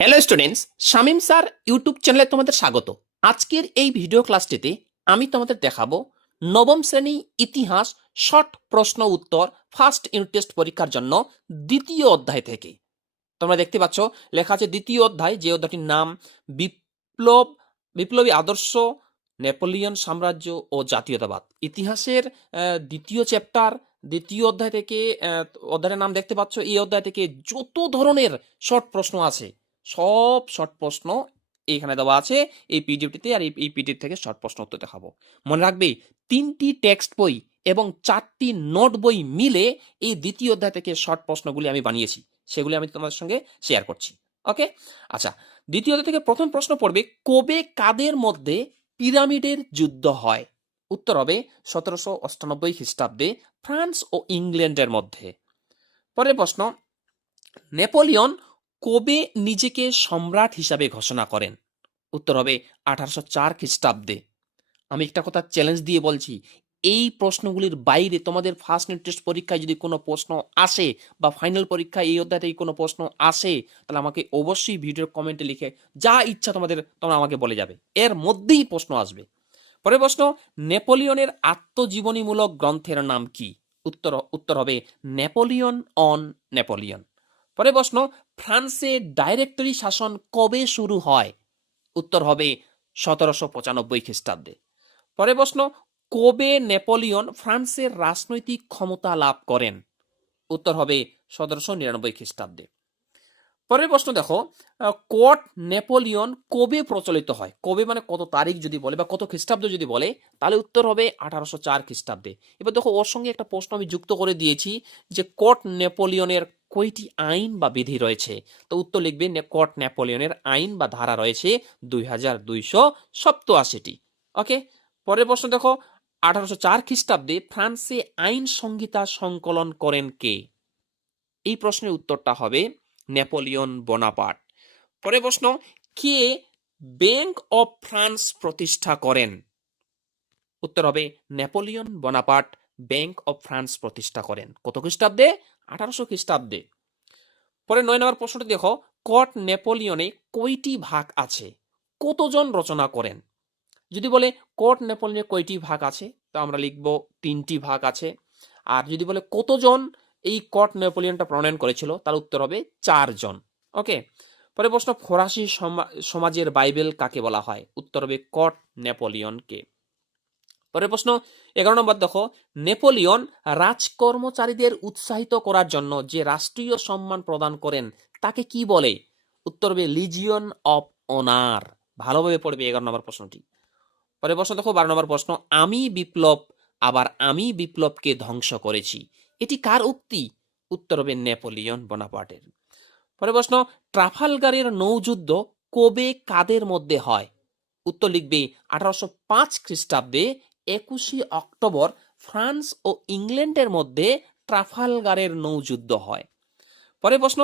Hello students, Shamim sir YouTube চ্যানেলে তোমাদের স্বাগত। আজকের এই ভিডিও ক্লাসটিতে আমি তোমাদের দেখাবো নবম শ্রেণী ইতিহাস শর্ট প্রশ্ন উত্তর ফার্স্ট ইউনিট টেস্ট পরীক্ষার জন্য দ্বিতীয় অধ্যায় থেকে। তোমরা দেখতে পাচ্ছ লেখা আছে দ্বিতীয় অধ্যায়, যে অধ্যায়টির নাম বিপ্লব বিপ্লবী আদর্শ, নেপোলিয়ন সাম্রাজ্য ও জাতীয়তাবাদ। ইতিহাসের দ্বিতীয় চ্যাপ্টার, দ্বিতীয় অধ্যায় থেকে অধ্যায়ের নাম দেখতে পাচ্ছ। এই অধ্যায় থেকে যত ধরনের শর্ট প্রশ্ন আছে সব শর্ট প্রশ্ন এইখানে দেওয়া আছে এই পিডিএফটিতে, আর এই পিডিএফ থেকে শর্ট প্রশ্ন উত্তর দেখাবো। মনে রাখবে 3টি টেক্সট বই এবং 4টি নোট বই মিলে এই দ্বিতীয় অধ্যায় থেকে শর্ট প্রশ্নগুলি আমি বানিয়েছি, সেগুলি আমি তোমাদের সঙ্গে শেয়ার করছি। ওকে, আচ্ছা, দ্বিতীয় অধ্যায় থেকে প্রথম প্রশ্ন পড়বে, কবে কাদের মধ্যে পিরামিডের যুদ্ধ হয়? উত্তর হবে 1798 খ্রিস্টাব্দে ফ্রান্স ও ইংল্যান্ডের মধ্যে। পরের প্রশ্ন, নেপোলিয়ন কবে নিজেকে সম্রাট হিসাবে ঘোষণা করেন? উত্তর হবে 1804 খ্রিস্টাব্দে। আমি একটা কথা চ্যালেঞ্জ দিয়ে বলছি, এই প্রশ্নগুলির বাইরে তোমাদের ফার্স্ট ইউনিট টেস্ট পরীক্ষায় যদি কোনো প্রশ্ন আসে বা ফাইনাল পরীক্ষায় এই অধ্যায় থেকে কোনো প্রশ্ন আসে, তাহলে আমাকে অবশ্যই ভিডিওর কমেন্টে লিখে যা ইচ্ছা তোমরা আমাকে বলে যাবে, এর মধ্যেই প্রশ্ন আসবে। পরের প্রশ্ন, নেপোলিয়নের আত্মজীবনীমূলক গ্রন্থের নাম কি? উত্তর হবে নেপোলিয়ন অন নেপোলিয়ন। পরের প্রশ্ন, ফ্রান্সে ডাইরেক্টরি শাসন কবে শুরু হয়? উত্তর হবে 1795 খ্রিস্টাব্দে। পরের প্রশ্ন, কবে নেপোলিয়ন ফ্রান্সের রাজনৈতিক ক্ষমতা লাভ করেন? উত্তর হবে 1799 খ্রিস্টাব্দে। পরের প্রশ্ন দেখো, কোর্ট নেপোলিয়ন কবে প্রচলিত হয়? কবে মানে কত তারিখ যদি বলে বা কত খ্রিস্টাব্দ যদি বলে, তাহলে উত্তর হবে 1804 খ্রিস্টাব্দে। এবার দেখো, ওর সঙ্গে একটা প্রশ্ন আমি যুক্ত করে দিয়েছি যে কোর্ট নেপোলিয়নের কয়টি আইন বা বিধি রয়েছে? তো উত্তর লিখবে কোর্ট নেপোলিয়নের আইন বা ধারা রয়েছে 2287টি। ওকে, পরের প্রশ্ন দেখো, 1804 খ্রিস্টাব্দে ফ্রান্সে আইন সংহিতা সংকলন করেন কে? এই প্রশ্নের উত্তরটা হবে নেপোলিয়ন বোনাপার্ট। পরের প্রশ্ন, কে ব্যাংক অফ ফ্রান্স প্রতিষ্ঠা করেন? উত্তর হবে Napoleon Bonaparte bank of France প্রতিষ্ঠা করেন। কত খ্রিস্টাব্দে? 1800 খ্রিস্টাব্দে। পরে 9 নম্বর প্রশ্নটি দেখো, কোর্ট নেপোলিয়নে কয়টি ভাগ আছে? কতজন রচনা করেন? যদি বলে কোর্ট নেপোলিয়নে কয়টি ভাগ আছে, তো আমরা লিখব 3টি ভাগ আছে। আর যদি বলে কতজন এই কোর্ট নেপোলিয়নটা প্রণয়ন করেছিল, তার উত্তর হবে 4 জন। ওকে, পরে প্রশ্ন, ফরাসি সমাজের বাইবেল কাকে বলা হয়? উত্তর হবে কোর্ট নেপোলিয়নকে। পরের প্রশ্ন 11 নম্বর দেখো, নেপোলিয়ন রাজকর্মচারীদের উৎসাহিত করার জন্য যে রাষ্ট্রীয় সম্মান প্রদান করেন তাকে কি বলে? উত্তর হবে লিজিয়ন অফ অনার। ভালোভাবে পড়বে 11 নম্বর প্রশ্নটি। পরের প্রশ্ন দেখো 12 নম্বর প্রশ্ন, আমি বিপ্লব আবার আমি বিপ্লবকে ধ্বংস করেছি, এটি কার উক্তি? উত্তর হবে নেপোলিয়ন বোনাপার্টের। পরের প্রশ্ন, ট্রাফালগারের নৌযুদ্ধ কবে কাদের মধ্যে হয়? উত্তর লিখবে 1805 খ্রিস্টাব্দে 21শে অক্টোবর ফ্রান্স ও ইংল্যান্ডের মধ্যে ট্রাফালগারের নৌযুদ্ধ হয়। পরের প্রশ্ন,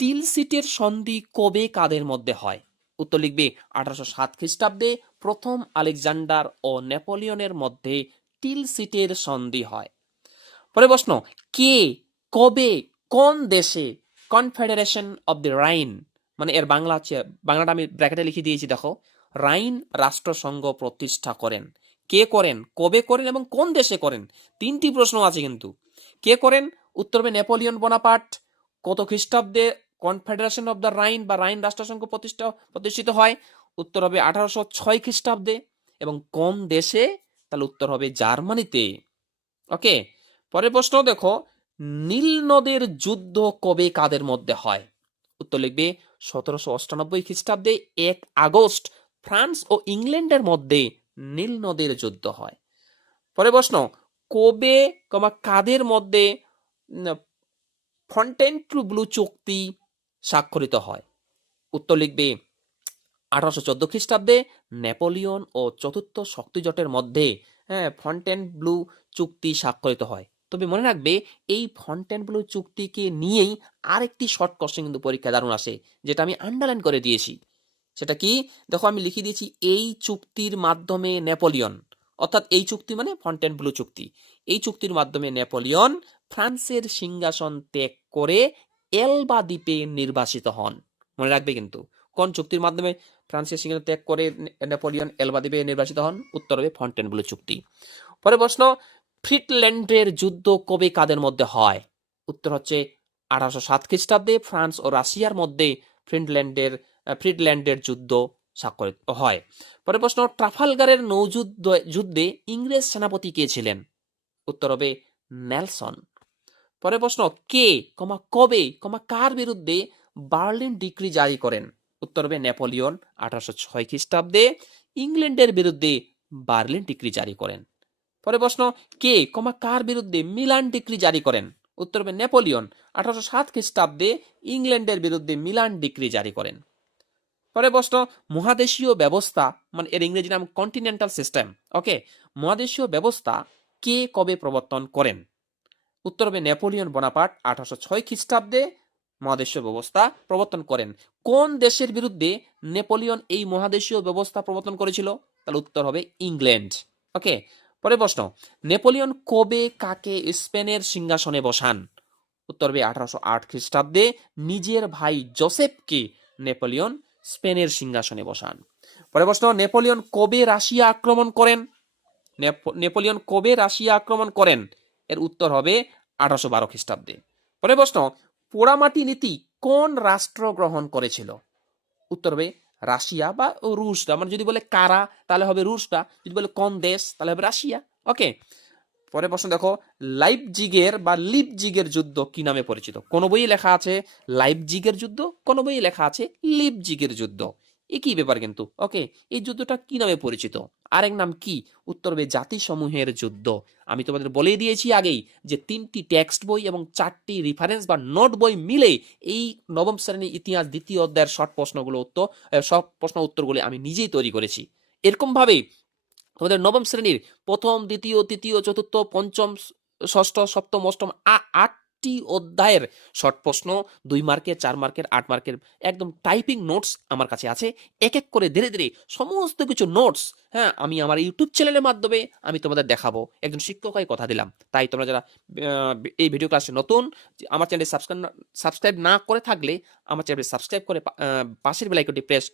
টিলসিটের সন্ধি কবে কাদের মধ্যে হয়? উত্তর লিখবে 1807 খ্রিস্টাব্দে প্রথম আলেকজান্ডার ও নেপোলিয়নের মধ্যে টিলসিটের সন্ধি হয়। পরের প্রশ্ন, কে কবে কোন দেশে কনফেডারেশন অব দ্য রাইন, মানে এর বাংলা হচ্ছে, বাংলাটা আমি ব্র্যাকেটে লিখে দিয়েছি দেখো, রাইন রাষ্ট্রসংঘ প্রতিষ্ঠা করেন? কে করেন, কবে করেন এবং কোন দেশে করেন? 3টি প্রশ্ন আছে কিন্তু। কে করেন? উত্তর হবে নেপোলিয়ন বোনাপার্ট। কত খ্রিস্টাব্দে কনফেডারেশন অব দ্য রাইন বা রাইন রাষ্ট্রসংঘ প্রতিষ্ঠিত হয়? উত্তর হবে 1806 খ্রিস্টাব্দে। এবং কোন দেশে? তাহলে উত্তর হবে জার্মানিতে। ওকে, পরের প্রশ্ন দেখো, নীল নদের যুদ্ধ কবে কাদের মধ্যে হয়? উত্তর লিখবে 1798 খ্রিস্টাব্দে 1 আগস্ট ফ্রান্স ও ইংল্যান্ডের মধ্যে নীল নদের যুদ্ধ হয়। পরের প্রশ্ন, কবে কাদের মধ্যে ফন্টেনব্লু চুক্তি স্বাক্ষরিত হয়? উত্তর লিখবে 1814 খ্রিস্টাব্দে নেপোলিয়ন ও চতুর্থ শক্তিজোটের মধ্যে ফন্টেনব্লু চুক্তি স্বাক্ষরিত হয়। তবে মনে রাখবে, এই ফন্টেনব্লু চুক্তিকে নিয়েই আরেকটি শর্ট কোশ্চেন কিন্তু পরীক্ষা দারুণ আসে, যেটা আমি আন্ডারলাইন করে দিয়েছি। সেটা কি দেখো, আমি লিখে দিয়েছি, এই চুক্তির মাধ্যমে নেপোলিয়ন, অর্থাৎ এই চুক্তি মানে ফন্টেনব্লু চুক্তি, এই চুক্তির মাধ্যমে নেপোলিয়ন ফ্রান্সের সিংহাসন ত্যাগ করে এলবা দ্বীপে নির্বাসিত হন। মনে রাখবে কিন্তু কোন চুক্তির মাধ্যমে ফ্রান্সের সিংহাসন ত্যাগ করে নেপোলিয়ন এলবা দ্বীপে নির্বাচিত হন? উত্তর হবে ফন্টেনব্লো চুক্তি। পরে প্রশ্ন, ফ্রিডল্যান্ডের যুদ্ধ কবে কাদের মধ্যে হয়? উত্তর হচ্ছে 1807 খ্রিস্টাব্দে ফ্রান্স ও রাশিয়ার মধ্যে ফ্রিডল্যান্ডের যুদ্ধ স্বাক্ষরিত হয়। পরে প্রশ্ন, ট্রাফালগারের যুদ্ধে ইংরেজ সেনাপতি কে ছিলেন? উত্তর হবে নেলসন। পরে প্রশ্ন, কে কবে কার বিরুদ্ধে বার্লিন ডিক্রি জারি করেন? উত্তর হবে নেপোলিয়ন 1806 খ্রিস্টাব্দে ইংল্যান্ডের বিরুদ্ধে বার্লিন ডিক্রি জারি করেন। পরে প্রশ্ন, কে কার বিরুদ্ধে মিলান ডিক্রি জারি করেন? উত্তর হবে নেপোলিয়ন 1807 খ্রিস্টাব্দে ইংল্যান্ডের বিরুদ্ধে মিলান ডিক্রি জারি করেন। পরে প্রশ্ন, মহাদেশীয় ব্যবস্থা মানে এর ইংরেজি নাম কন্টিনেন্টাল সিস্টেম, ওকে, মহাদেশীয় ব্যবস্থা কে কবে প্রবর্তন করেন? উত্তর হবে নেপোলিয়ন বোনাপার্ট 1806 খ্রিস্টাব্দে মহাদেশীয় ব্যবস্থা প্রবর্তন করেন। কোন দেশের বিরুদ্ধে নেপোলিয়ন এই মহাদেশীয় ব্যবস্থা প্রবর্তন করেছিল? তাহলে উত্তর হবে ইংল্যান্ড। ওকে, পরে প্রশ্ন, নেপোলিয়ন কবে কাকে স্পেনের সিংহাসনে বসান? উত্তর হবে 1808 খ্রিস্টাব্দে নিজের ভাই জোসেফকে নেপোলিয়ন স্পেনের সিংহাসনে বসান। পরে প্রশ্ন, নেপোলিয়ন কবে রাশিয়া আক্রমণ করেন? নেপোলিয়ন কবে রাশিয়া আক্রমণ করেন? এর উত্তর হবে 1812 খ্রিস্টাব্দে। পরে প্রশ্ন, পোড়ামাটি নীতি কোন রাষ্ট্র গ্রহণ করেছিল? উত্তর হবে রাশিয়া বা রুশরা, মানে যদি বলে কারা তাহলে হবে রুশরা, যদি বলে কোন দেশ তাহলে হবে রাশিয়া। ওকে, পরে প্রশ্ন দেখো, লিপজিগের যুদ্ধ কি নামে পরিচিত? কোন বইয়ে লেখা আছে লাইপজিগের যুদ্ধ, কোন বইয়ে লেখা আছে লিপজিগের যুদ্ধ, একই ব্যাপার কিন্তু। ওকে, এই যুদ্ধটা কি নামে পরিচিত? আরেক নাম কি? উত্তর হবে জাতিসমূহের যুদ্ধ। আমি তোমাদের বলেই দিয়েছি আগেই যে 3টি টেক্সট বই এবং 4টি রেফারেন্স বা নোট বই মিলে এই নবম শ্রেণীর ইতিহাস দ্বিতীয় অধ্যায়ের সব প্রশ্ন উত্তরগুলো আমি নিজেই তৈরি করেছি। এরকম ভাবে তোমাদের নবম শ্রেণীর প্রথম, দ্বিতীয়, তৃতীয়, চতুর্থ, পঞ্চম, ষষ্ঠ, সপ্তম, অষ্টম 8টি অধ্যায়ের শর্ট প্রশ্ন 2 মার্কের, 4 মার্কের, 8 মার্কের একদম টাইপিং নোটস আমার কাছে আছে। এক এক করে ধীরে ধীরে সমস্ত কিছু নোটস, হ্যাঁ, আমি আমার ইউটিউব চ্যানেলের মাধ্যমে আমি তোমাদের দেখাবো। একজন শিক্ষক হয়ে কথা দিলাম। তাই তোমরা যারা এই ভিডিও ক্লাসে নতুন, আমার চ্যানেলে সাবস্ক্রাইব না করে থাকলে আমার চ্যানেলে সাবস্ক্রাইব করে পাশের বেল আইকনটি প্রেস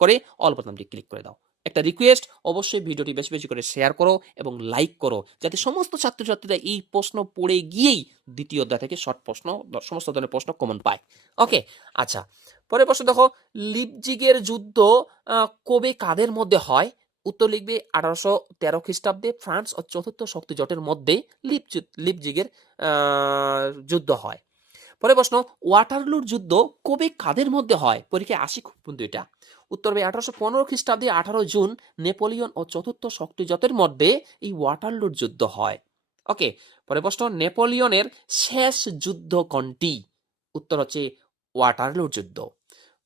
করে অল বোতামটি ক্লিক করে দাও। একটা রিকোয়েস্ট, অবশ্যই ভিডিওটি বেশি বেশি করে শেয়ার করো এবং লাইক করো, যাতে সমস্ত ছাত্রছাত্রীরা এই প্রশ্ন পড়ে গিয়েই দ্বিতীয় অধ্যায় থেকে শর্ট প্রশ্ন, সমস্ত ধরনের প্রশ্ন কমন পায়। ওকে, আচ্ছা, পরের প্রশ্ন দেখো, লিপজিগের যুদ্ধ কবে কাদের মধ্যে হয়? উত্তর লিখবে 1813 খ্রিস্টাব্দে ফ্রান্স ও চতুর্থ শক্তি জোটের মধ্যে লিপজিগের যুদ্ধ হয়। পরের প্রশ্ন, ওয়াটারলুর যুদ্ধ কবে কাদের মধ্যে হয়? পরীক্ষায় আসি খুব কিন্তু এটা। উত্তর হবে 1815 খ্রিস্টাব্দে 18 জুন নেপোলিয়ন ও চতুর্থ শক্তিজোটের মধ্যে এই ওয়াটারলুর যুদ্ধ হয়। ওকে, পরের প্রশ্ন, নেপোলিয়নের শেষ যুদ্ধ কোনটি? উত্তর হচ্ছে ওয়াটারলুর যুদ্ধ।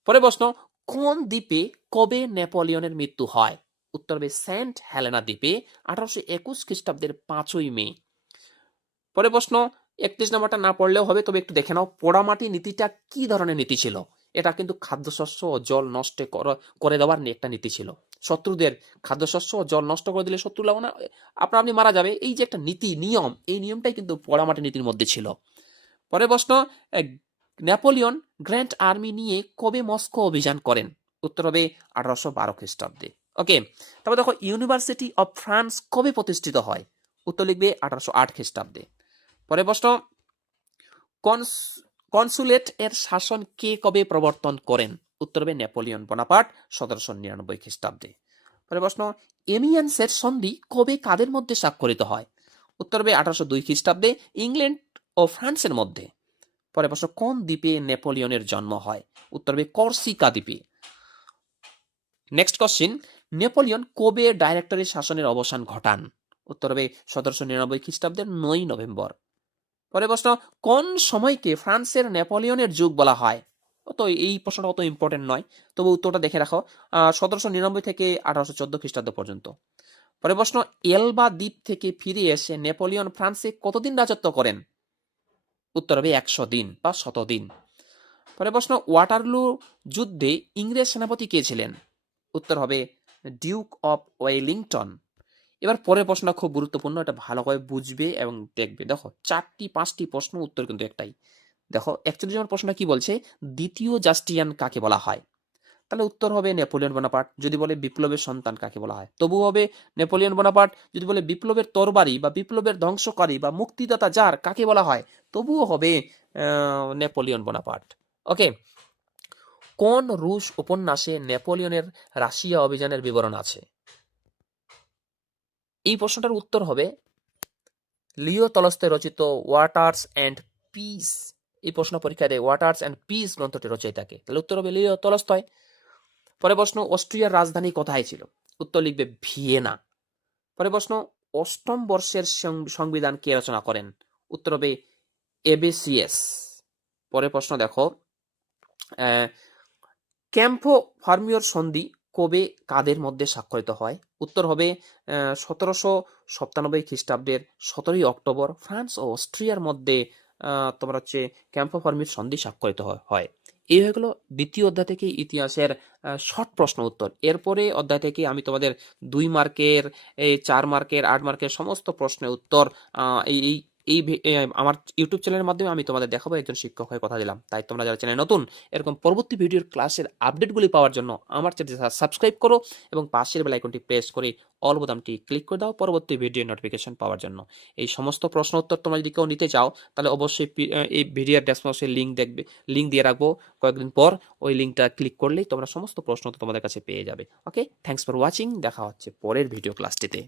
পরের প্রশ্ন, কোন দ্বীপে কবে নেপোলিয়নের মৃত্যু হয়? উত্তর হবে সেন্ট হেলেনা দ্বীপে 1821 খ্রিস্টাব্দের 5ই মে। পরের প্রশ্ন, 31 নম্বরটা না পড়লেও হবে, তবে একটু দেখে নাও, পোড়ামাটি নীতিটা কি ধরনের নীতি ছিল? এটা কিন্তু খাদ্যশস্য ও জল নষ্ট করে দেওয়ার একটা নীতি ছিল। শত্রুদের খাদ্যশস্য ও জল নষ্ট করে দিলে শত্রু লাগবে না, আপনি মারা যাবে, এই যে একটা নীতি নিয়ম, এই নিয়মটাই কিন্তু পোড়ামাটি নীতির মধ্যে ছিল। পরের প্রশ্ন, নেপোলিয়ন গ্র্যান্ড আর্মি নিয়ে কবে মস্কো অভিযান করেন? উত্তর হবে 1812 খ্রিস্টাব্দে। ওকে, তারপর দেখো, ইউনিভার্সিটি অফ ফ্রান্স কবে প্রতিষ্ঠিত হয়? উত্তর লিখবে 1808 খ্রিস্টাব্দে। পরের প্রশ্ন, কনসুলেট এর শাসন কে কবে প্রবর্তন করেন? উত্তর হবে নেপোলিয়ন বোনাপার্ট 1799 খ্রিস্টাব্দে। পরের প্রশ্ন, এমিয়ান্সের সন্ধি কবে কাদের মধ্যে স্বাক্ষরিত হয়? উত্তর হবে 1802 খ্রিস্টাব্দে ইংল্যান্ড ও ফ্রান্সের মধ্যে। পরের প্রশ্ন, কোন দ্বীপে নেপোলিয়নের জন্ম হয়? উত্তর হবে কর্সিকা দ্বীপে। নেক্সট কোশ্চিন, নেপোলিয়ন কবে ডাইরেক্টরি শাসনের অবসান ঘটান? উত্তর হবে 1799 খ্রিস্টাব্দের 9 নভেম্বর। পরে প্রশ্ন, কোন সময়কে ফ্রান্সের নেপোলিয়নের যুগ বলা হয়? তো এই প্রশ্নটা অত ইম্পর্টেন্ট নয়, তবে উত্তরটা দেখে রাখো, 1799 থেকে 1814 খ্রিস্টাব্দ পর্যন্ত। পরে প্রশ্ন, এলবা দ্বীপ থেকে ফিরে এসে নেপোলিয়ন ফ্রান্সে কতদিন রাজত্ব করেন? উত্তর হবে 100 দিন বা 100 দিন। পরে প্রশ্ন, ওয়াটারলু যুদ্ধে ইংরেজ সেনাপতি কে ছিলেন? উত্তর হবে ডিউক অফ ওয়েলিংটন। এবার পরের প্রশ্নটা খুব গুরুত্বপূর্ণ, এটা ভালো করে বুঝবে এবং দেখবে। দেখো 4টি 5টি প্রশ্ন, উত্তর কিন্তু একটাই। দেখো 41 নম্বর প্রশ্নটা কি বলছে, দ্বিতীয় জাস্টিয়ান কাকে বলা হয়? তাহলে উত্তর হবে নেপোলিয়ন বোনাপার্ট। যদি বলে বিপ্লবের সন্তান কাকে বলা হয়, তবু হবে নেপোলিয়ন বোনাপার্ট। যদি বলে বিপ্লবের তরবারি বা বিপ্লবের ধ্বংসকারী বা মুক্তিদাতা জার কাকে বলা হয়, তবুও হবে নেপোলিয়ন বোনাপার্ট। ওকে, কোন রুশ উপন্যাসে নেপোলিয়নের রাশিয়া অভিযানের বিবরণ আছে? এই প্রশ্নটার উত্তর হবে লিও তলস্তয় রচিত ওয়াটার্স অ্যান্ড পিস। এই প্রশ্ন পরীক্ষায় দেয়, ওয়াটার্স অ্যান্ড পিস গ্রন্থটি রচয়িতাকে। তাহলে উত্তর হবে লিও তলস্তয়। পরে প্রশ্ন, অস্ট্রিয়ার রাজধানী কোথায় ছিল? উত্তর লিখবে ভিয়েনা। পরে প্রশ্ন, অষ্টম বর্ষের সংবিধান কে রচনা করেন? উত্তর হবে এবেসিএস। পরে প্রশ্ন দেখো, ক্যাম্পো ফর্মিওর সন্ধি কবে কাদের মধ্যে স্বাক্ষরিত হয়? উত্তর হবে 1797 খ্রিস্টাব্দের 17 অক্টোবর ফ্রান্স ও অস্ট্রিয়ার মধ্যে তোমার হচ্ছে ক্যাম্পো ফর্মিওর সন্ধি স্বাক্ষরিত হয়। এই হয়ে গেল দ্বিতীয় অধ্যায় থেকে ইতিহাসের শর্ট প্রশ্ন উত্তর। এরপরে অধ্যায় থেকে আমি তোমাদের 2 মার্কের, 4 মার্কের, 8 মার্কের সমস্ত প্রশ্নের উত্তর এই এই এই আমার ইউটিউব চ্যানেলের মাধ্যমে আমি তোমাদের দেখাবো। একজন শিক্ষক হয়ে কথা দিলাম। তাই তোমরা যারা চ্যানেল নতুন, এরকম পরবর্তী ভিডিওর ক্লাসের আপডেটগুলি পাওয়ার জন্য আমার চ্যানেলটি সাবস্ক্রাইব করো এবং পাশের বেল আইকনটি প্রেস করে অল বোতামটি ক্লিক করে দাও পরবর্তী ভিডিওর নোটিফিকেশন পাওয়ার জন্য। এই সমস্ত প্রশ্ন উত্তর তোমরা যদি কেউ নিতে চাও, তাহলে অবশ্যই এই ভিডিওর ডেসক্রিপশনে লিঙ্ক দিয়ে রাখবো। কয়েকদিন পর ওই লিঙ্কটা ক্লিক করলেই তোমরা সমস্ত প্রশ্ন তোমাদের কাছে পেয়ে যাবে। ওকে, থ্যাঙ্কস ফর ওয়াচিং। দেখা হচ্ছে পরের ভিডিও ক্লাসটিতে।